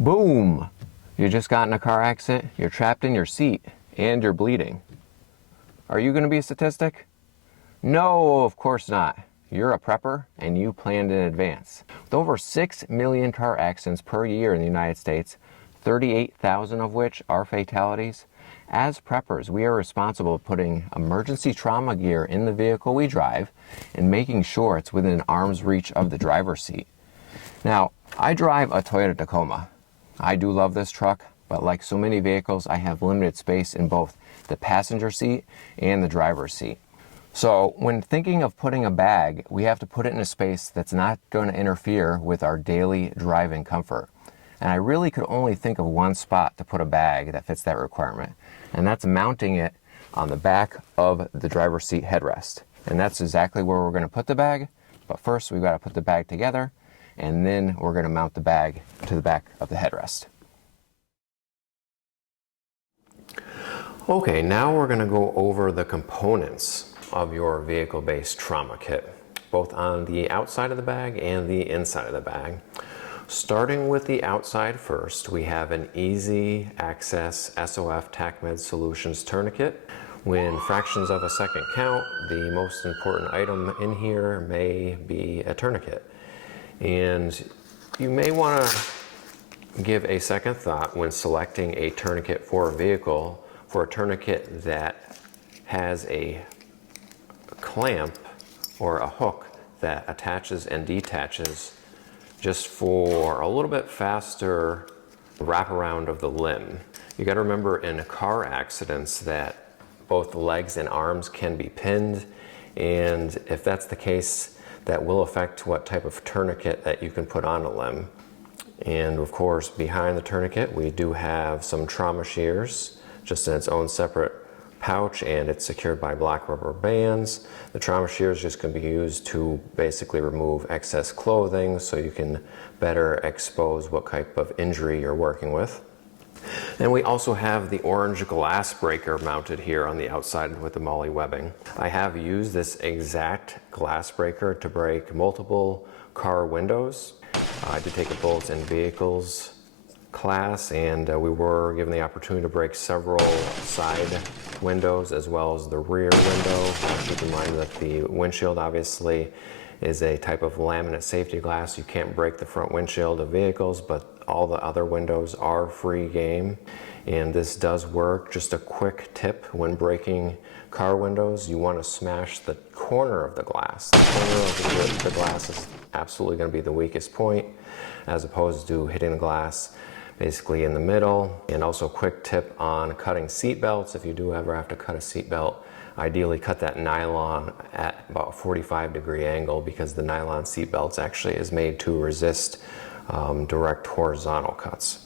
Boom! You just got in a car accident, you're trapped in your seat, and you're bleeding. Are you going to be a statistic? No, of course not. You're a prepper, and you planned in advance. With over 6 million car accidents per year in the United States, 38,000 of which are fatalities, as preppers, we are responsible for putting emergency trauma gear in the vehicle we drive and making sure it's within arm's reach of the driver's seat. Now, I drive a Toyota Tacoma. I do love this truck, but like so many vehicles, I have limited space in both the passenger seat and the driver's seat. So when thinking of putting a bag, we have to put it in a space that's not going to interfere with our daily driving comfort. And I really could only think of one spot to put a bag that fits that requirement, and that's mounting it on the back of the driver's seat headrest. And that's exactly where we're going to put the bag, but first we've got to put the bag together, and then we're going to mount the bag to the back of the headrest. Okay, now we're going to go over the components of your vehicle-based trauma kit, both on the outside of the bag and the inside of the bag. Starting with the outside first, we have an easy access SOF TACMed Solutions tourniquet. When fractions of a second count, the most important item in here may be a tourniquet. And you may want to give a second thought when selecting a tourniquet for a vehicle, for a tourniquet that has a clamp or a hook that attaches and detaches just for a little bit faster wraparound of the limb. You got to remember in car accidents that both legs and arms can be pinned, and if that's the case, that will affect what type of tourniquet that you can put on a limb. And of course, behind the tourniquet, we do have some trauma shears, just in its own separate pouch, and it's secured by black rubber bands. The trauma shear is just going to be used to basically remove excess clothing so you can better expose what type of injury you're working with. And we also have the orange glass breaker mounted here on the outside with the MOLLE webbing. I have used this exact glass breaker to break multiple car windows. I did take a bullets in vehicles class, and we were given the opportunity to break several side windows as well as the rear window. Keep in mind that the windshield obviously is a type of laminate safety glass. You can't break the front windshield of vehicles, but all the other windows are free game, and this does work. Just a quick tip: when breaking car windows, you want to smash the corner of the glass. The corner of the glass is absolutely going to be the weakest point, as opposed to hitting the glass basically in the middle. And also a quick tip on cutting seat belts: if you do ever have to cut a seat belt, ideally cut that nylon at about a 45-degree angle, because the nylon seat belts actually is made to resist direct horizontal cuts.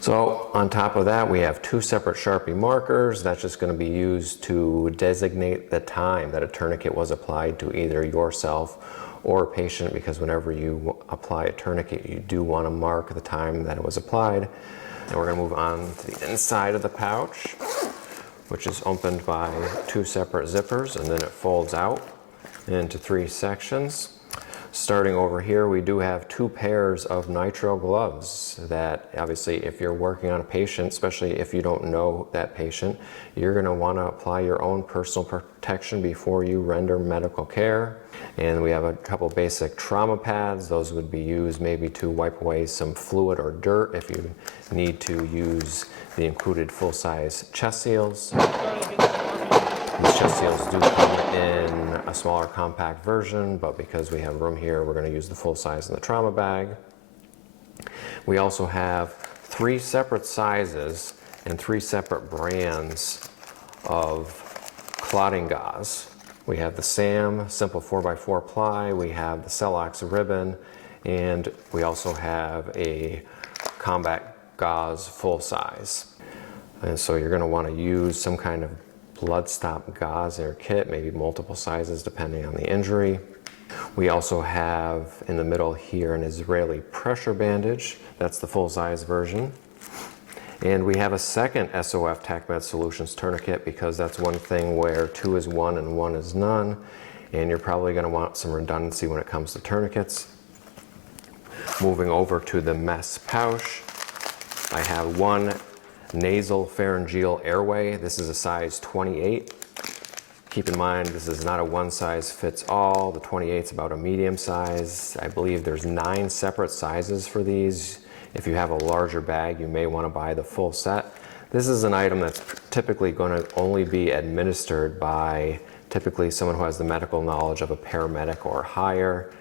So on top of that, we have two separate Sharpie markers. That's just going to be used to designate the time that a tourniquet was applied to either yourself or a patient, because whenever you apply a tourniquet, you do want to mark the time that it was applied. And we're going to move on to the inside of the pouch, which is opened by two separate zippers, and then it folds out into three sections. Starting over here, we do have two pairs of nitrile gloves that obviously, if you're working on a patient, especially if you don't know that patient, you're going to want to apply your own personal protection before you render medical care. And we have a couple basic trauma pads. Those would be used maybe to wipe away some fluid or dirt if you need to use the included full-size chest seals. These chest seals do come in a smaller compact version, but because we have room here, we're going to use the full size in the trauma bag. We also have three separate sizes and three separate brands of clotting gauze. We have the SAM Simple 4x4 ply, we have the Celox ribbon, and we also have a combat gauze full size. And so you're going to want to use some kind of blood stop gauze in your kit, maybe multiple sizes depending on the injury. We also have in the middle here an Israeli pressure bandage. That's the full size version. And we have a second SOF TACMed Solutions tourniquet, because that's one thing where two is one and one is none, and you're probably going to want some redundancy when it comes to tourniquets. Moving over to the mess pouch, I have one nasal pharyngeal airway. This is a size 28. Keep in mind, this is not a one size fits all. The 28 is about a medium size. I believe there's 9 separate sizes for these. If you have a larger bag, you may want to buy the full set. This is an item that's typically going to only be administered by typically someone who has the medical knowledge of a paramedic or higher.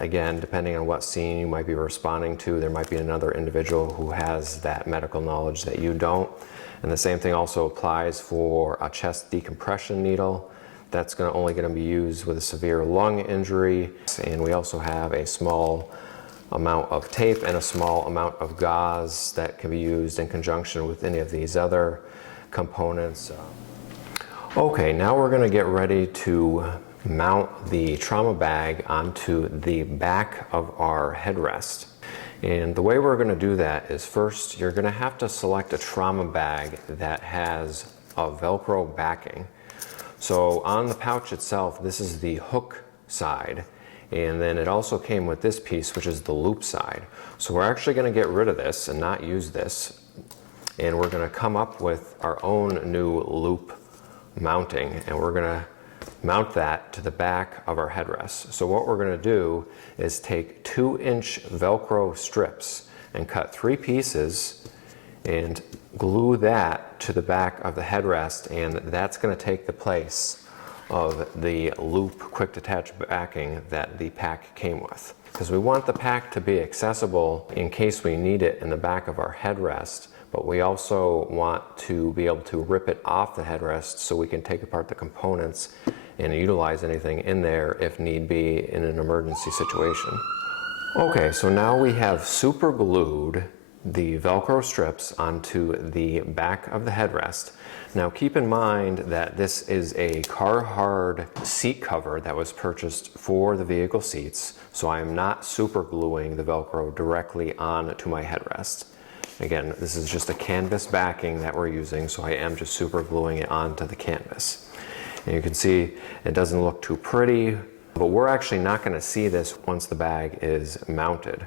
Again, depending on what scene you might be responding to, there might be another individual who has that medical knowledge that you don't. And the same thing also applies for a chest decompression needle. That's only going to be used with a severe lung injury. And we also have a small amount of tape and a small amount of gauze that can be used in conjunction with any of these other components. Okay, now we're going to get ready to mount the trauma bag onto the back of our headrest. And the way we're going to do that is, first you're going to have to select a trauma bag that has a Velcro backing. So on the pouch itself, this is the hook side, and then it also came with this piece, which is the loop side. So we're actually going to get rid of this and not use this, and we're going to come up with our own new loop mounting, and we're going to mount that to the back of our headrest. So what we're going to do is take 2-inch Velcro strips and cut 3 pieces and glue that to the back of the headrest, and that's going to take the place of the loop quick detach backing that the pack came with. Because we want the pack to be accessible in case we need it in the back of our headrest, but we also want to be able to rip it off the headrest so we can take apart the components and utilize anything in there if need be in an emergency situation. Okay, so now we have super glued the Velcro strips onto the back of the headrest. Now keep in mind that this is a Carhartt seat cover that was purchased for the vehicle seats, so I am not super gluing the Velcro directly onto my headrest. Again, this is just a canvas backing that we're using, so I am just super gluing it onto the canvas. And you can see it doesn't look too pretty, but we're actually not going to see this once the bag is mounted.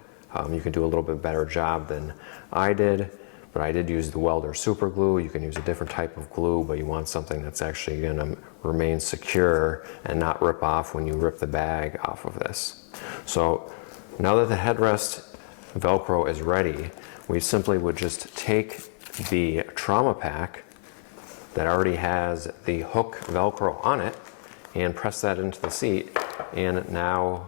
You can do a little bit better job than I did, but I did use the welder super glue. You can use a different type of glue, but you want something that's actually going to remain secure and not rip off when you rip the bag off of this. So now that the headrest Velcro is ready, we simply would just take the trauma pack that already has the hook Velcro on it and press that into the seat, and now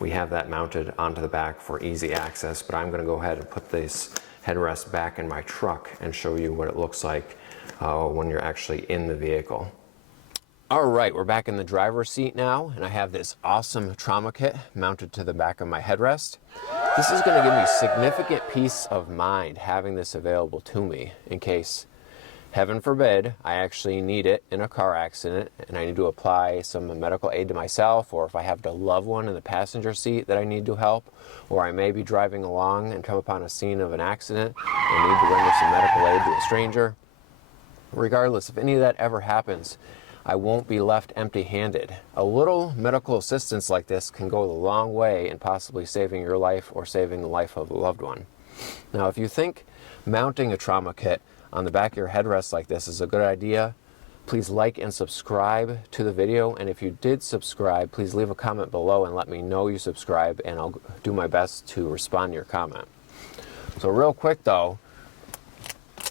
we have that mounted onto the back for easy access. But I'm going to go ahead and put this headrest back in my truck and show you what it looks like when you're actually in the vehicle. All right, we're back in the driver's seat now, and I have this awesome trauma kit mounted to the back of my headrest. This is going to give me significant peace of mind having this available to me in case, heaven forbid, I actually need it in a car accident and I need to apply some medical aid to myself, or if I have a loved one in the passenger seat that I need to help, or I may be driving along and come upon a scene of an accident and need to render some medical aid to a stranger. Regardless, if any of that ever happens, I won't be left empty-handed. A little medical assistance like this can go a long way in possibly saving your life or saving the life of a loved one. Now, if you think mounting a trauma kit on the back of your headrest like this is a good idea, please like and subscribe to the video. And if you did subscribe, please leave a comment below and let me know you subscribe, and I'll do my best to respond to your comment. So real quick though,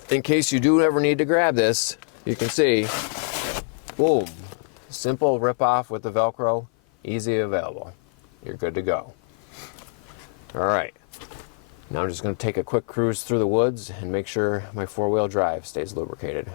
in case you do ever need to grab this, you can see, boom, simple rip off with the Velcro, easy available. You're good to go. All right. Now I'm just going to take a quick cruise through the woods and make sure my 4-wheel drive stays lubricated.